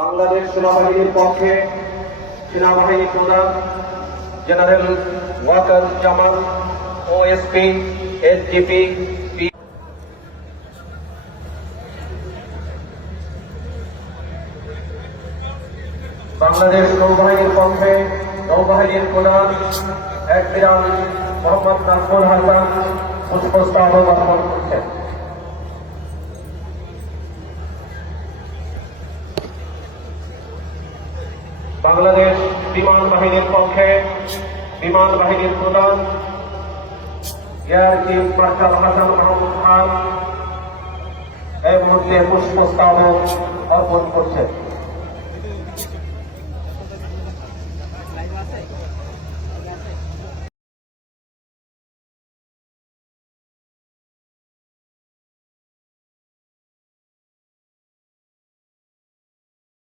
বাংলাদেশ সেনাবাহিনীর পক্ষে সেনাবাহিনী প্রধান জেনারেল ওয়াকার জামান, ওএসপি, এসজিপি, বাংলাদেশ নৌবাহিনীর পক্ষে নৌবাহিনীর প্রধান অ্যাডমিরাল মোহাম্মদ নাজমুল হাসান পুষ্পস্তবক অর্পণ করছেন। বাংলাদেশ বিমান বাহিনীর পক্ষে বিমান বাহিনীর প্রধান air chief marshal Hasan Mahmud Khan এই মুহূর্তে পুষ্পস্তবক অর্পণ করছেন।